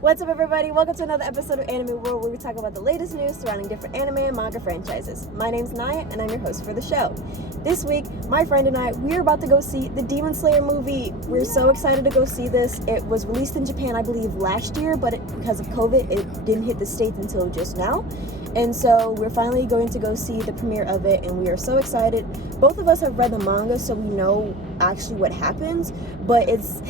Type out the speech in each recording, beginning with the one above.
What's up, everybody? Welcome to another episode of Anime World, where we talk about the latest news surrounding different anime and manga franchises. My name's Naya, and I'm your host for the show. This week, my friend and I, we're about to go see the Demon Slayer movie. We're so excited to go see this. It was released in Japan, I believe, last year, but because of COVID, it didn't hit the States until just now. And so we're finally going to go see the premiere of it, and we are so excited. Both of us have read the manga, so we know actually what happens, but it's...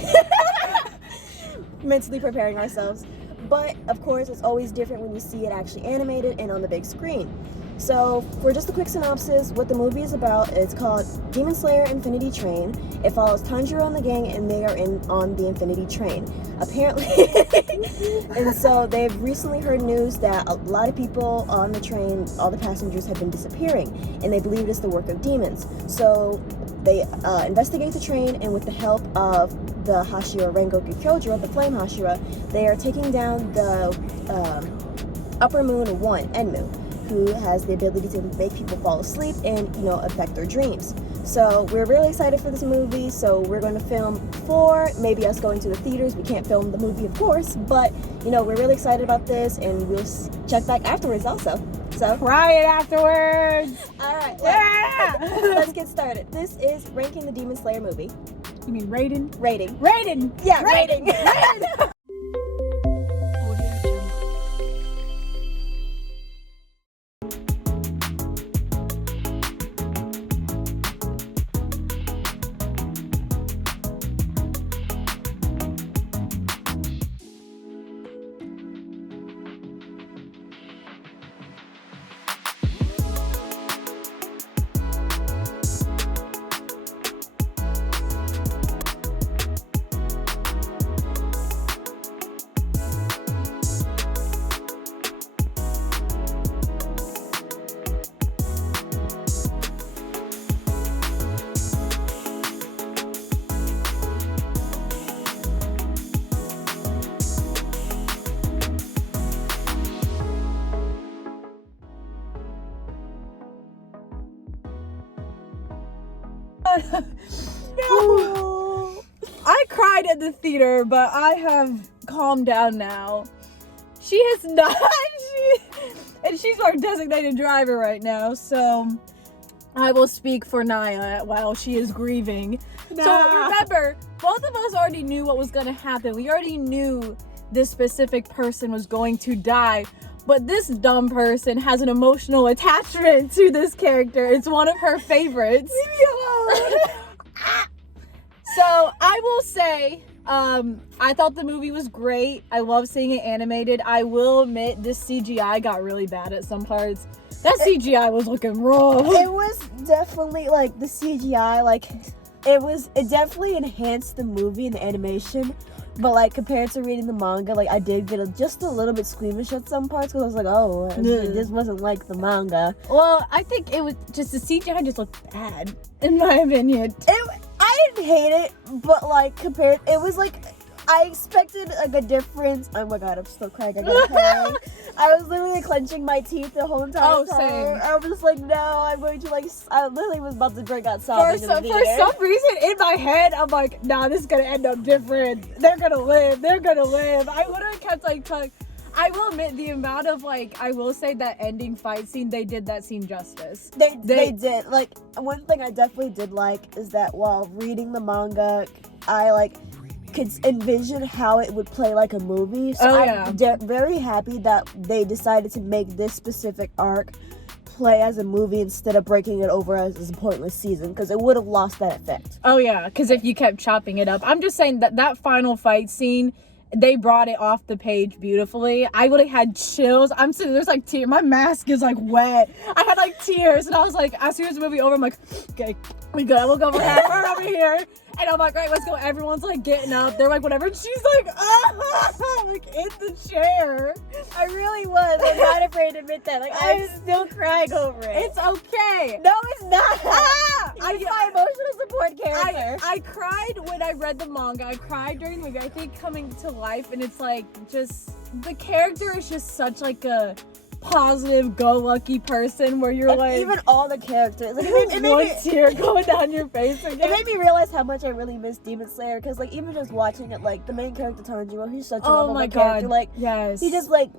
mentally preparing ourselves. But of course, it's always different when you see it actually animated and on the big screen. So for just a quick synopsis, what the movie is about, it's called Demon Slayer Infinity Train. It follows Tanjiro and the gang, and they are on the Infinity Train, apparently. And so they've recently heard news that a lot of people on the train, all the passengers, have been disappearing, and they believe it's the work of demons. So they investigate the train, and with the help of the Hashira Rengoku Kyojuro, the Flame Hashira, they are taking down the Upper Moon 1, Enmu, who has the ability to make people fall asleep and, affect their dreams. So we're really excited for this movie, so we're going to film before, maybe us going to the theaters. We can't film the movie, of course, but, we're really excited about this, and we'll check back afterwards also. So try it afterwards. All right, yeah. Let's get started. This is ranking the Demon Slayer movie. You mean rating? Rating. Rating. Yeah, rating. Rating. No. I cried at the theater, but I have calmed down now. She has not. And she's our designated driver right now, so I will speak for Naya while she is grieving. Nah. So remember, both of us already knew what was going to happen. We already knew this specific person was going to die. But this dumb person has an emotional attachment to this character. It's one of her favorites. Leave me alone. So I will say, I thought the movie was great. I love seeing it animated. I will admit this CGI got really bad at some parts. That CGI was looking rough. It was definitely the CGI, it definitely enhanced the movie and the animation. But compared to reading the manga, I did get just a little bit squeamish at some parts, because I was like, oh, this wasn't like the manga. Well, I think it was just the CGI just looked bad, in my opinion. I didn't hate it, but compared, it was I expected a difference. Oh my god, I'm still crying. I got crying. I was literally clenching my teeth the whole entire time. Same. I was just like, no, I'm going to I literally was about to break out sobbing in the theater. For some reason, in my head, I'm like, nah, this is gonna end up different. They're gonna live. I would have kept I will admit, the amount of I will say that ending fight scene, they did that scene justice. They did. One thing I definitely did is that while reading the manga, I could envision how it would play like a movie. So I'm very happy that they decided to make this specific arc play as a movie instead of breaking it over as a pointless season, because it would have lost that effect. Oh yeah, because if you kept chopping it up. I'm just saying that final fight scene, they brought it off the page beautifully. I would have had chills. I'm sitting there's tears. My mask is wet. I had tears, and I was as soon as the movie over, I'm like, okay, we good. We'll go over here. We're over here. And I'm like, right, let's go. Everyone's getting up. They're whatever. And she's in the chair. I really was. I'm not afraid to admit that. I'm still crying over it. It's okay. No, it's not. He's my emotional support character. I cried when I read the manga. I cried during the movie. I think coming to life, and it's just the character is just such a positive, go-lucky person where you're and like even all the characters. Like, it made one me, tear going down your face it again. made me realize how much I really miss Demon Slayer, because like even just watching it, like the main character Tanjiro, he's such a Oh lovable my character. god. Like Yes. he just like.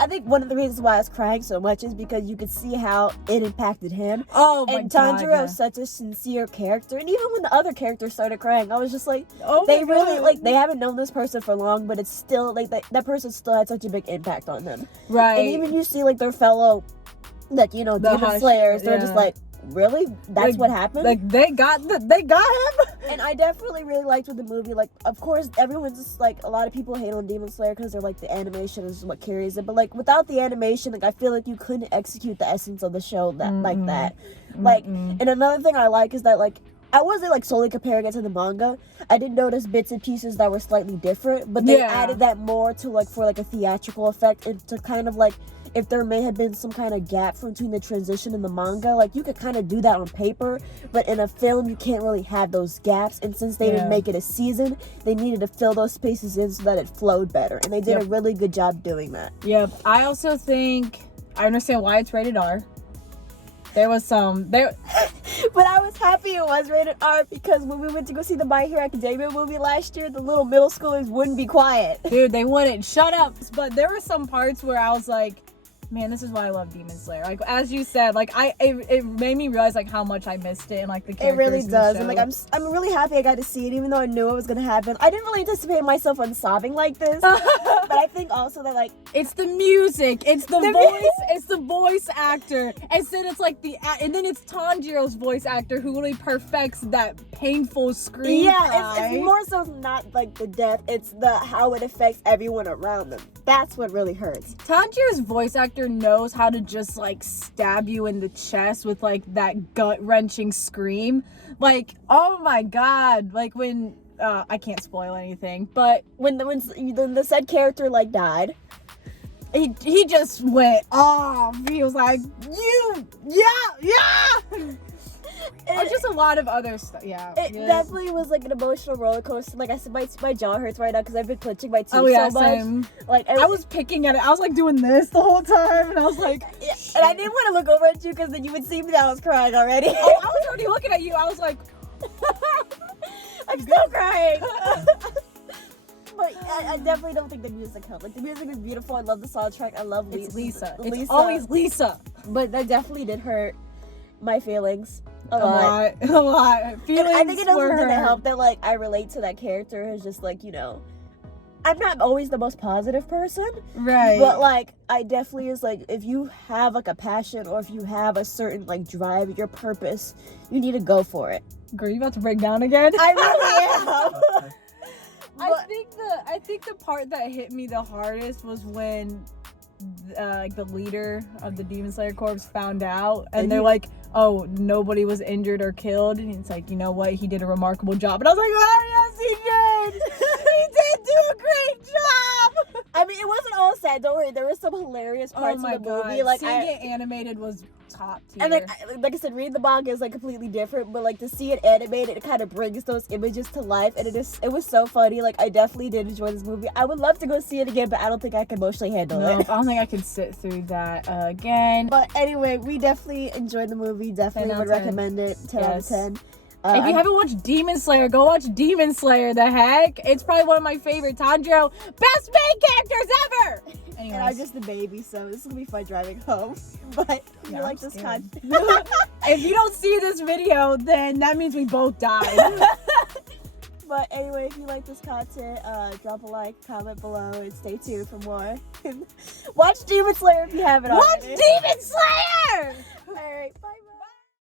I think one of the reasons why I was crying so much is because you could see how it impacted him. Oh my And god. Tanjiro is such a sincere character, and even when the other characters started crying, I was just like, Oh they my really God. like they haven't known this person for long, but it's still like that person still had such a big impact on them. Right. And even you see like their fellow, like The Demon Hush, Slayers, they're just yeah. like, really? That's Like- what happened? Like they got him. And I definitely really liked with the movie. Like, of course, everyone's just like, a lot of people hate on Demon Slayer because they're like, the animation is what carries it. But like, without the animation, like, I feel like you couldn't execute the essence of the show like that. Like, and another thing I like is that like, I wasn't like solely comparing it to the manga. I did notice bits and pieces that were slightly different, but they Yeah. added that more to like for like a theatrical effect, and to kind of like, if there may have been some kind of gap between the transition and the manga, like you could kind of do that on paper, but in a film you can't really have those gaps. And since they didn't Yeah. make it a season, they needed to fill those spaces in so that it flowed better, and they did Yep. a really good job doing that. Yep. I also think I understand why it's rated R. There was some there. But I was happy it was rated R, because when we went to go see the My Hero Academia movie last year, the little middle schoolers wouldn't be quiet. Dude, they wouldn't shut up. But there were some parts where I was like, man, this is why I love Demon Slayer. Like as you said, like it made me realize like how much I missed it and like the It characters. really in the does, show. and like I'm really happy I got to see it, even though I knew it was gonna happen. I didn't really anticipate myself on sobbing like this, but I think also that like It's the music, it's the The voice, it's the voice actor, and then it's like and then it's Tanjiro's voice actor who really perfects that painful scream. it's more so not like the death, it's the how it affects everyone around them. That's what really hurts. Tanjiro's voice actor knows how to just like stab you in the chest with like that gut-wrenching scream. Like, oh my god, like when I can't spoil anything, but When the said character like died, he just went off. He was like, yeah. Or just a lot of other stuff. Yeah. It definitely was like an emotional roller coaster. Like I said, my jaw hurts right now because I've been clenching my teeth Oh yeah, so much. same. Like I was picking at it. I was like doing this the whole time, and I was like, yeah, and I didn't want to look over at you because then you would see me that I was crying already. oh, I was already looking at you. I was like, I'm still crying. But I definitely don't think the music helped. Like the music is beautiful. I love the soundtrack. I love it's Lisa. Lisa. It's always Lisa. But that definitely did hurt my feelings a A lot. lot. And Feelings I think it also were didn't hurt. help that like I relate to that character as just like, you know, I'm not always the most positive person, Right. but like I definitely is like, if you have like a passion or if you have a certain like drive, your purpose, you need to go for it. Girl, you about to break down again? I really am. I think the part that hit me the hardest was when like the leader of the Demon Slayer Corps found out, and they're like, oh, nobody was injured or killed, and it's like, you know what, he did a remarkable job. And I was like, oh yes, he did. He did do a great job. I mean, it wasn't all sad. Don't worry, there were some hilarious Oh parts my of the god, movie. Like seeing it animated was top tier. and like I said, reading the manga is like completely different, but like to see it animated, it kind of brings those images to life, and it was so funny. Like I definitely did enjoy this movie. I would love to go see it again, but I don't think I can emotionally handle no, I it. don't think I could sit through that again. But anyway, we definitely enjoyed the movie. Definitely 10 out would of 10. recommend it. 10 out of Yes. 10. If you haven't watched Demon Slayer, go watch Demon Slayer. The heck, it's probably one of my favorite Tanjiro best main characters ever. and I'm Anyways, just a baby, so this is gonna be fun driving home. But if you Yeah, like I'm this scared. content, if you don't see this video, then that means we both died. but anyway, if you like this content, drop a like, comment below, and stay tuned for more. Watch Demon Slayer if you haven't Watch already. Demon Slayer.